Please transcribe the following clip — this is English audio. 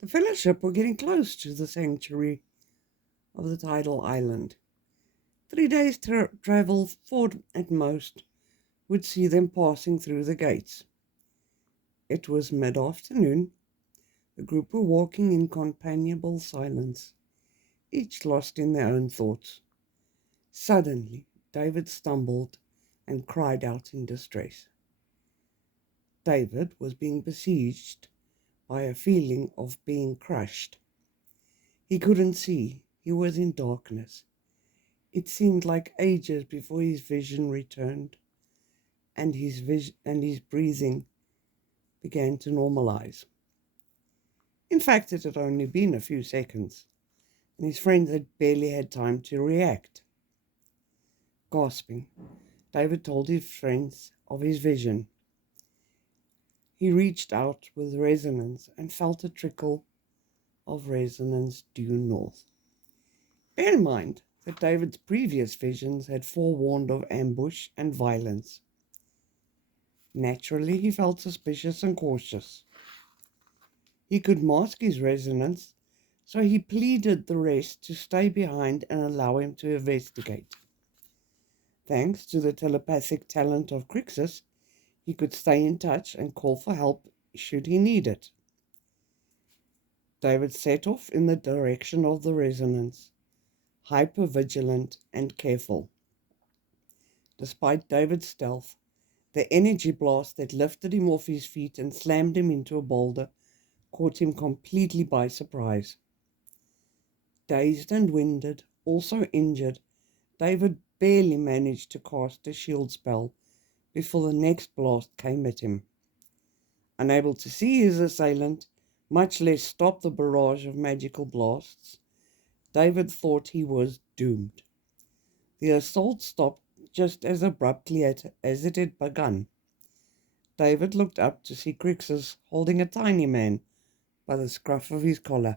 The fellowship were getting close to the sanctuary of the tidal island. 3 days travel forward at most would see them passing through the gates. It was mid-afternoon. The group were walking in companionable silence, each lost in their own thoughts. Suddenly, David stumbled and cried out in distress. David was being besieged by a feeling of being crushed. He couldn't see. He was in darkness. It seemed like ages before his vision returned, and his breathing began to normalize. In fact, it had only been a few seconds, and his friends had barely had time to react. Gasping, David told his friends of his vision. He reached out with resonance and felt a trickle of resonance due north. Bear in mind that David's previous visions had forewarned of ambush and violence. Naturally, he felt suspicious and cautious. He could mask his resonance, so he pleaded the rest to stay behind and allow him to investigate. Thanks to the telepathic talent of Crixus, he could stay in touch and call for help should he need it. David set off in the direction of the resonance, hyper-vigilant and careful. Despite David's stealth, the energy blast that lifted him off his feet and slammed him into a boulder caught him completely by surprise. Dazed and winded, also injured, David barely managed to cast a shield spell before the next blast came at him. Unable to see his assailant, much less stop the barrage of magical blasts, David thought he was doomed. The assault stopped just as abruptly as it had begun. David looked up to see Crixus holding a tiny man by the scruff of his collar.